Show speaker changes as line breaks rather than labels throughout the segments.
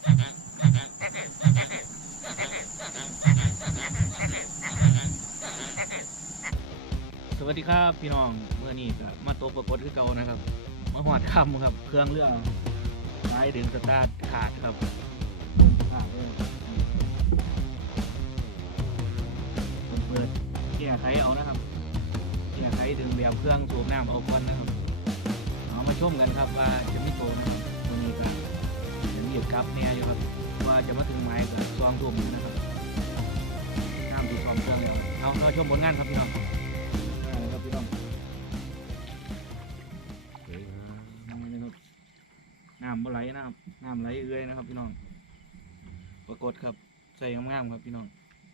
สวัสดีครับพี่น้องเมื่อนี้ก็มาโตะประกฏคือเก่านะครับมาหอดคำครับ เครื่องเรื่องไม้ดึงสตาร์ทขาดครับขาดเลยผมเปิดแก้ไขเอานะครับแก้ไขดึงแบบเครื่องสูบน้ำเอาควันนะครับเอามาชมกันครับว่าจะไม่โตนะครับวันนี้ก็ จะมีครับแน่อยู่ครับว่าจะมาถึงไม้กับซองทุ่มนะครับน้ำดูซองเครื่องนะครับเอาเราชมผลงานครับพี่น้องครับพี่น้องนี่นะครับน้ำบ่ไหลนะครับน้ำไหลเอื้อยนะครับ พี่น้องปรากฏครับใส่งามๆครับพี่น้อง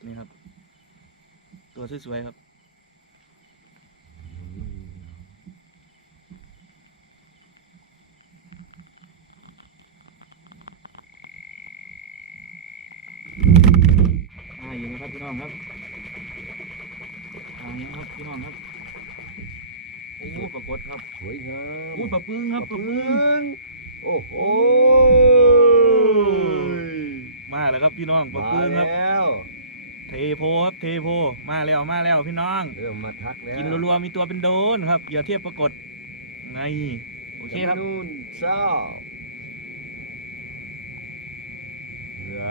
นี่ครับ ตัวสวยๆครับ อ่าอยู่นะครับพี่น้องครับอ่าอย่างนี้ครับ พี่น้องครับโอ้ปรากฏครับ
สวยงาม
อู้ปลาปึ้งครับปลาปึ้ง
โอ้โห
มาแล้วครับพี่น้องปลาปึ้งครับ
มาแล้ว
เทโพครับเทโพมาแล้วมาแล้วพี่น้อง
เริ่มมาทักแล้ว
กินรัวๆมีตัวเป็นโดนครับอย่าเทียบปรากฏในโอเคครับ
จำนู่นเศร้าไร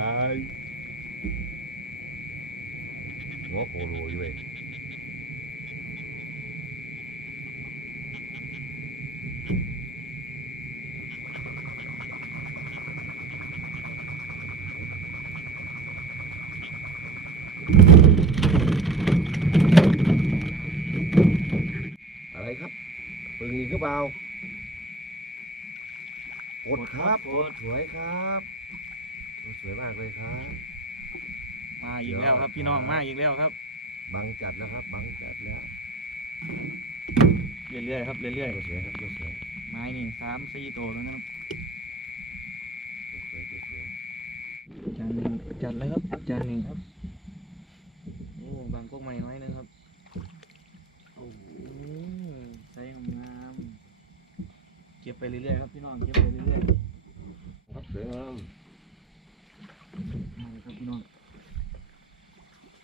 หัวโคโรอยู่เว้ยอะ เปล่ากดครับกดสวยครับสวยมากเลยครับ
มาอีกแล้วครับพี่น้องมาอีกแล้วครับ
บังจัดแล้วครับบังจัดแล้ว
เรื่อยๆครับเรื่อย
ตัวสวยครับตัวสวย
ๆไม้นี่สามสี่ตัวแล้วนะครับ
ตัวสวยตัวสวย
จานหนึ่งจัดเลยครับจานหนึ่งครับโอ้บางพวกใหม่น้อยนึงครับโอ้โหใส่งามๆเก็ บไปเรื่อยๆครับพี่น้องเก็บไปเรื่อยๆ
ครับสวยงาม
มาเลยครับพี่น้อง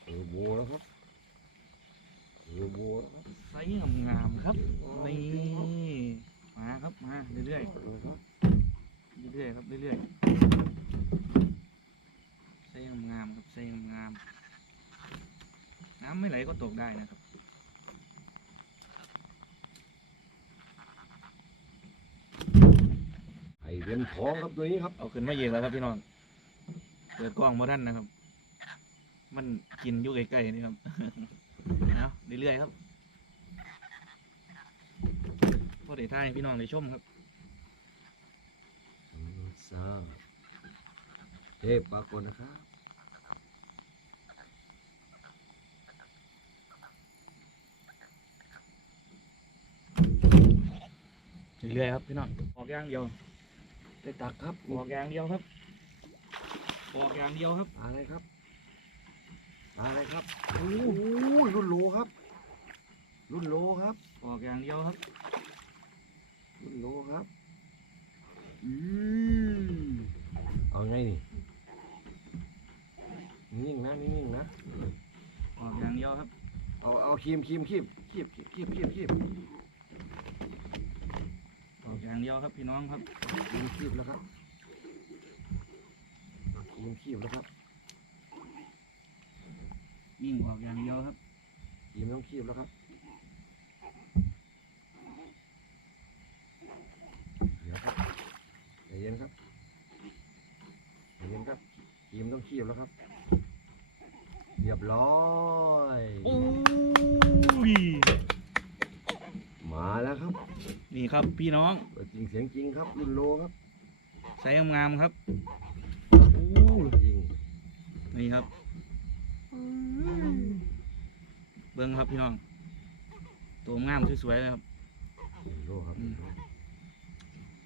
เออบัวแล้วครับเออบัวแล้วครับ
ไซส์งามๆครับนี่มาครับมาเรื่อย
เอาละครับ
ๆเรื่อยๆครับเรื่อยๆไซส์งามๆครับไซส์งามๆน้ำไม่ไหลก็ตกได้นะครับ
ไอเรียนทองครับตัวนี้ครับ
เอาขึ้นมาเยอะแล้วครับพี่น้องเปิดกล้องมาท่านนะครับ มันกินอยู่ใกล้ๆนี่ครับ เอาเรื่อยๆครับพอได้ท่ายให้พี่น้องได้ชมครับ
อืมสร้างเทพปรากฏนะครับ
เรื่อยๆครับพี่น้องออกอย่างเดียว
ได้ตักครับ
ออกอย่างเดียวครับออกอย่างเดียวครับ
อะไรครับอะไรครับโอ้โหรุ่นโลครับ รุ่นโลครับ
ออกอย่างเดียวครับ
รุ่นโลครับอืมเอาไงนี่นิ่งๆนะนิ่งๆนะ
ออกอย่างเดียวครับ
เอาเอาครีมครีมคีบคีบคีบคีบคีบ
ออกอย่างเดียวครับพี่น้องครับ
ครีมคีบแล้วครับครีมคีบแล้วครับ
ยิ่งออกอย่างเดียวครับ
ครีมต้องคีบแล้วครับเดี๋ยวครับใจเย็นครับใจเย็นครับครีมต้องคีบแล้วครับเรียบร้อย
โอ้ย
มาแล้วครับ
นี่ครับพี่น้อง
ตัวจริงเสียงจริงครับรุ่นโลครับ
ใส่งามๆครับโอ้
จริง
นี่ครับเบิ้งครับพี่น้อง ตัวงามสวยๆเลยครับ
รุ่นโลครับรุ่นโล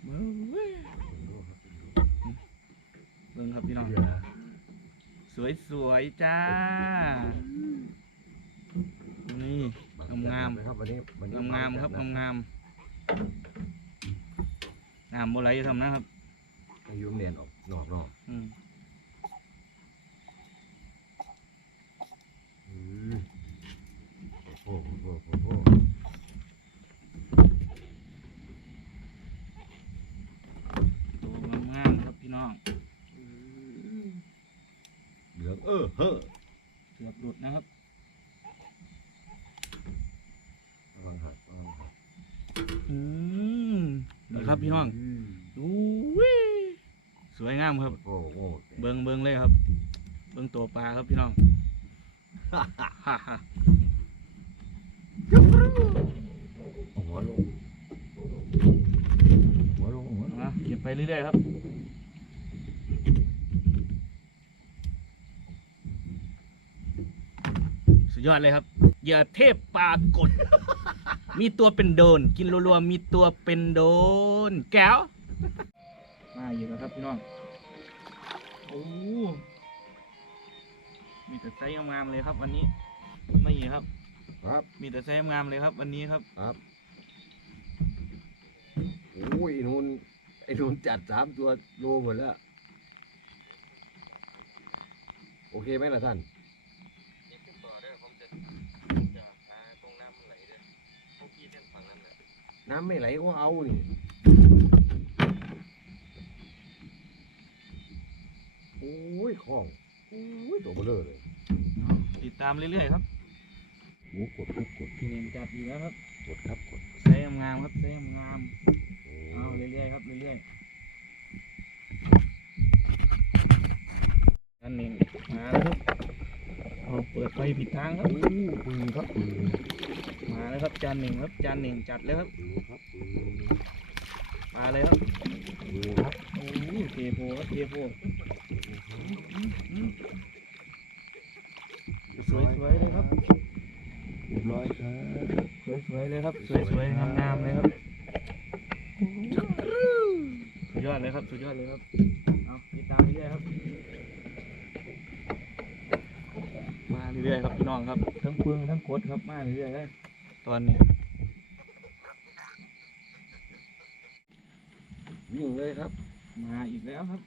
เบิ้งเว้ย
รุ่นโลครับรุ่นโล
เบิ้งครับพี่น้อง
เดี๋ยวนะ
สวยๆจ้านี่ งาม
ครับวันนี้น้
งามงามครับ
งาม
งามๆงามโบราจะทำนะครับ
อายุเนียนออกนอกนอก
อือ
หโอ้
โห
โอ้
โห พี่น้องดูวิสวยงามครับ
โอ้โห
เบิงเบิงเลยครับ เบิงตัวปลาครับพี่น้องฮ่าฮ่า
หัวลงหัวลงหัวลง
อะเก็บไปเรื่อยๆครับสุดยอดเลยครับอย่าเทพปลากด มีตัวเป็นโดน กินรัวๆมีตัวเป็นโดน แก้ว มาอยู่แล้วครับพี่น้อง โอ้ มีแต่ไซส์งามๆเลยครับ วันนี้ไม่ครับ
ครับ
มีแต่ไซส์งามๆเลยครับ วันนี้ครับ
ครับโอ้ยไอ้นูนไอ้นูนจัดสามตัวโลหมดแล้ว โอเคไหมล่ะท่าน น้ำไม่ไหลก็เอานี่โอ้ยคล่องโอ้ยตัวเบลอเลย
ติดตามเรื่อยๆครับ
โอ้กดครับกด
พี่เน่งจัดอยู่แล้วครับ
กดครับกด
ไซส์งามๆครับไซส์งาม
โอ้
ๆเอาเรื่อยๆครับเรื่อยๆอันหนึ่งมาแล้วครับ เอาเปิดไฟผิดทางครับ
โอ้ปืนครับปืน
มาแล้วครับจานหนึ่งครับจานหนึ่งจัดแล้วครับ
ปืนครับปืน
มาเลยครับ
ปืนครับ
โอ้ยเทโพครับเทโพอืมสวยๆเลยครับ
เรียบร้อยครับ
สวยๆเลยครับสวยๆงามๆเลยครับสุดยอดเลยครับสุดยอดเลยครับเอาติดตามเรื่อยๆครับ มา เรื่อยๆครับพี่น้องครับ ทั้งปึงทั้งกดครับมาเรื่อยๆเลยตอนนี้
วิ่งเลยครับ
มาอีกแล้วครับ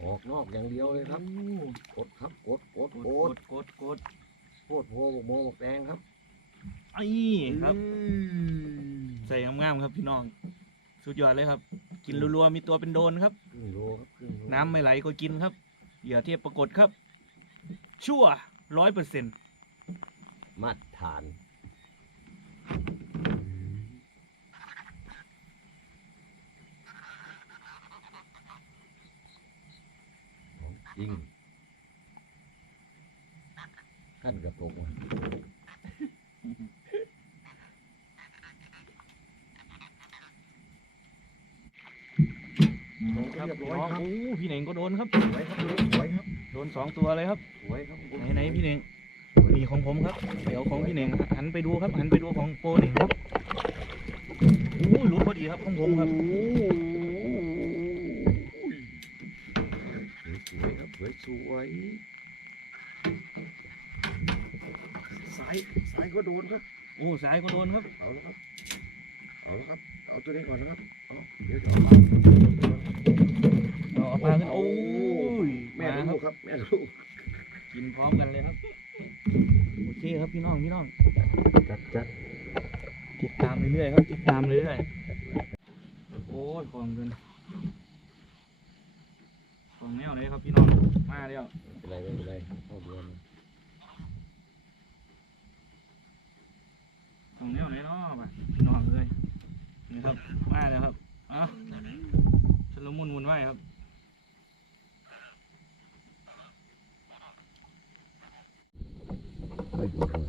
ออกนอกอย่างเดียวเลยครับ
โอ้
กดครับกดกด
ก
ก
ด
ด
กดกด
โคตรโพบอกโมบอกแดงครับ
ไอ้ครับ
อืม
ใส่งามๆครับพี่น้อง สุดยอดเลยครับ กินรัวๆมีตัวเป็นโดนครับ
ครึ่งโลครับครึ่งโล
น้ำไม่ไหลก็กินครับเหยื่อเทียบปรากฏครับ ชั่ว ร้อยเปอร์เซ็นต์
มาตรฐาน ของจริงขั้นกระโปรงมา
ครับพี่น้องโอ้พี่เหน่งก็โดนครับ
สวยครับสวยครับ
โดนสองตัวเลยครับ
สวยครับ
ไหนไหนพี่เหน่งนี่ของผมครับ เดี๋ยวของพี่เหน่งหันไปดูครับหันไปดูของโปรเหน่งครับโอ้ยหลุดพอดีครับของผมครับ
สวยครับสวยสวยสายสายก็โดนครับ
โอ้สายก็โดนครับ
เอาแล้วครับเอาแล้วครับเอาตัวนี้ก่อนนะครับเอาเดี๋ยวจะ
เอาเอาปลาขึ้นโอ้ย
แม่
มาค
ลู
รับ
กครับ แม่ลูก
กินพร้อมกันเลยครับ โอเคครับพี่น้องพี่น้อง
จัดจัด
ติดตามเรื่อยๆครับติดตามเรื่อยๆโอ้ยของเกินของแนวเลยครับพี่น้องมาแล้ว
อะไรไม่เป็นไรเข้าเดือน
ของแนวเลยเนาะป่ะพี่น้องเลยนี่ครับมาแล้วครับเอ้าชนละมุนวุ่นวายครับ
ไปดูครับ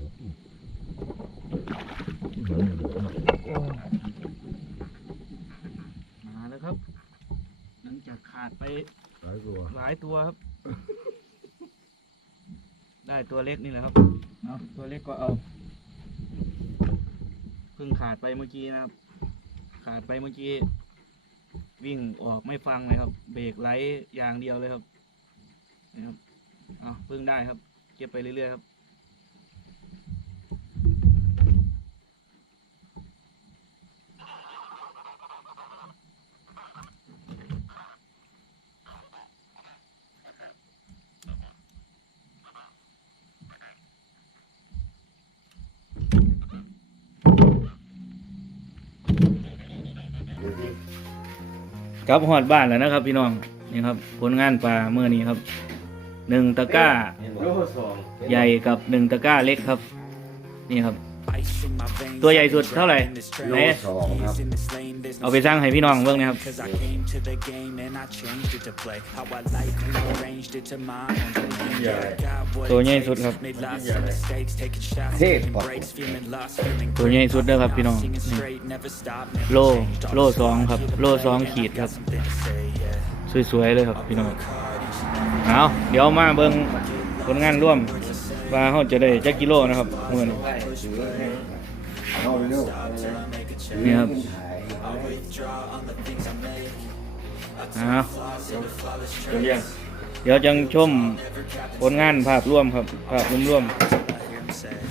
มาแล้วครับ หลังจาก ขาดไป
หลายตัว
หลายตัวครับ ได้ตัวเล็กนี่แหละครับเอาตัวเล็กก็เอาเพิ่งขาดไปเมื่อกี้นะครับ ขาดไปเมื่อกี้ วิ่งออกไม่ฟังเลยครับ เบรกไลท์อย่างเดียวเลยครับนี่ครับเอาเพิ่งได้ครับ เก็บไปเรื่อยๆครับ ครับหอดบ้านแล้วนะครับ พี่น้องนี่ครับผลงานปลาเมื่อนี้ครับหนึ่งตะกร้า
โลสอง
ใหญ่กับหนึ่งตะกร้าเล็กครับ นี่ครับ ตัวใหญ่สุดเท่าไหร่ไหน
สองครับ
เอาไปสร้างให้พี่น้องเบิ่งนะครับ
Cause I came to the game and I changed it to play how I like rearranged it to my own domain.
Yeah.
Got what
ตัว
it
ใหญ่
takes.
สุดครับ
Made lots of mistakes, taking shots,
Hey,
taking
fuck.
breaks, feeling lost, feeling
ตัวใหญ่สุดเด้อครับพี่น้อง
singing
นี่
straight, never stop, never
โล
changed. All
โล
the
สอง
scars
ครับ
healed
โล
the
สอง
pain,
ขีด
I
ครับ
got something to say, yeah.
สวยๆเลยครับพี่น้องเอาเดี๋ยวมาเบิ่งผลงานร่วมว่าเขาจะได้จักกิโลนะครับเมื่อนี้
เอาเร็ว
นี่ครับเอา
เรียน
เดี๋ยวจังชมผลงานภาพร่วมครับ ภาพรวม
Hear